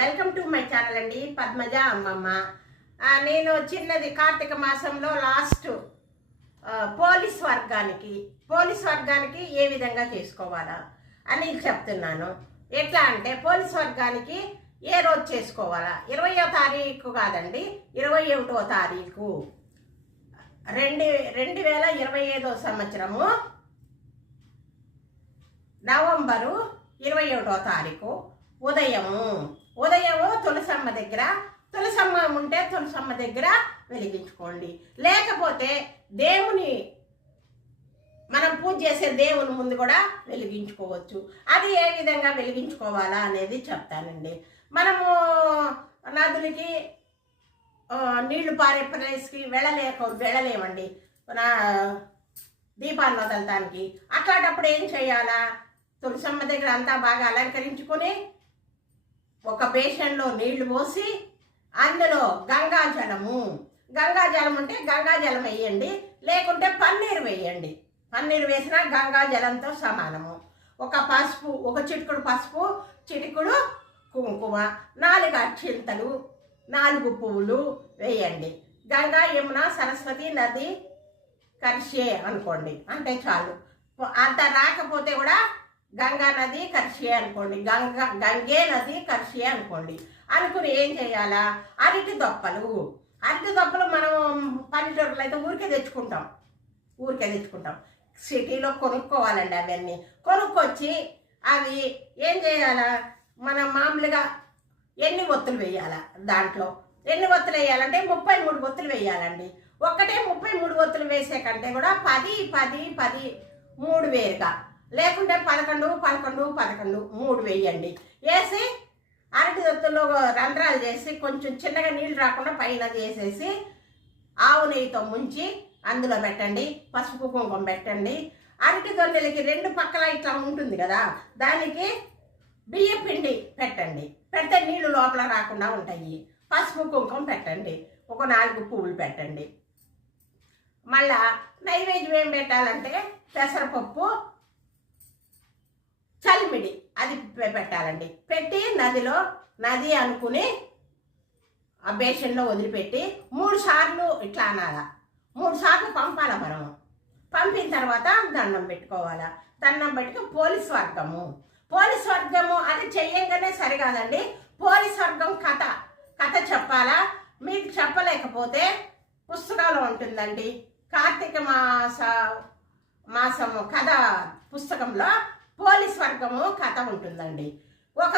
Welcome to my channel అండి పద్మజ అమ్మమ్మ. నేను చిన్నది కార్తీక మాసంలో లాస్ట్ పోలీస్ వర్గానికి పోలీస్ వర్గానికి ఏ విధంగా చేసుకోవాలా అని చెప్తున్నాను. ఎట్లా అంటే పోలీస్ వర్గానికి ఏ రోజు చేసుకోవాలా? ఇరవయో తారీఖు కాదండి ఇరవై ఒకటో తారీఖు. రెండు రెండు వేల ఇరవై ఐదో సంవత్సరము నవంబరు ఇరవై ఒకటో తారీఖు ఉదయము. ఉదయము తులసమ్మ దగ్గర తులసమ్మ ఉంటే తులసమ్మ దగ్గర వెలిగించుకోండి. లేకపోతే దేవుని మనం పూజ చేసే దేవుని ముందు కూడా వెలిగించుకోవచ్చు. అది ఏ విధంగా వెలిగించుకోవాలా అనేది చెప్తానండి. మనము నదులకి నీళ్ళు పారే ప్లేస్కి వెళ్ళలేక వెళ్ళలేమండి. మన దీపాన్ని వదలటానికి. అట్లాంటప్పుడు ఏం చేయాలా? తులసమ్మ దగ్గర అంతా బాగా అలంకరించుకొని ఒక బేషన్లో నీళ్ళు పోసి అందులో గంగాజలము గంగాజలం ఉంటే గంగాజలం వేయండి లేకుంటే పన్నీరు వేయండి. పన్నీరు వేసినా గంగాజలంతో సమానము. ఒక పసుపు ఒక చిటికుడు పసుపు చిటికుడు కుంకుమ నాలుగు అక్షింతలు నాలుగు పువ్వులు వేయండి. గంగా యమున సరస్వతి నది కర్షే అనుకోండి. అంటే చాలు. అంత రాకపోతే కూడా గంగా నది కర్షియే అనుకోండి. గంగా గంగే నది కర్షియే అనుకోండి. అనుకుని ఏం చేయాలా? అరటి దొప్పలు. అరటి దొప్పలు మనం పల్లెటూరులో అయితే ఊరికే తెచ్చుకుంటాం. ఊరికే తెచ్చుకుంటాం. సిటీలో కొనుక్కోవాలండి అవన్నీ. కొనుక్కొచ్చి అవి ఏం చేయాలా? మనం మామూలుగా ఎన్ని ఒత్తులు వేయాలా దాంట్లో? ఎన్ని ఒత్తులు వేయాలంటే ముప్పై మూడు ఒత్తులు వేయాలండి. ఒక్కటే ముప్పై మూడు ఒత్తులు వేసే కంటే కూడా పది పది పది మూడు వేరుగా. లేకుంటే పదకొండు పదకొండు పదకొండు మూడు వేయండి. వేసి అరటి దొత్తుల్లో రంధ్రాలు చేసి కొంచెం చిన్నగా నీళ్ళు రాకుండా పైన చేసేసి ఆవు నెయ్యితో ముంచి అందులో పెట్టండి పసుపు కుంకుమ పెట్టండి. అరటి దొన్నెలకి రెండు పక్కల ఇట్లా ఉంటుంది కదా దానికి బియ్య పిండి పెట్టండి. పెడితే నీళ్ళు లోపల రాకుండా ఉంటాయి. పసుపు కుంకుమ పెట్టండి. ఒక నాలుగు పువ్వులు పెట్టండి. మళ్ళా నైవేద్యం ఏం పెట్టాలంటే పెసరపప్పు మిడి. అది పెట్టాలండి. పెట్టి నదిలో నది అనుకుని ఆ బేషన్లో వదిలిపెట్టి మూడు సార్లు ఇట్లా అనాలా. మూడు సార్లు పంపాల మనము. పంపిన తర్వాత దండం పెట్టుకోవాలా. దండం పెట్టుకు పోలీస్ వర్గము. పోలీస్ వర్గము అది చెయ్యంగానే సరికాదండి పోలీస్ వర్గం కథ. కథ చెప్పాలా? మీకు చెప్పలేకపోతే పుస్తకాలు ఉంటుందండి. కార్తీక మాస మాసము కథ పుస్తకంలో పోలీస్ వర్గము కథ ఉంటుందండి. ఒక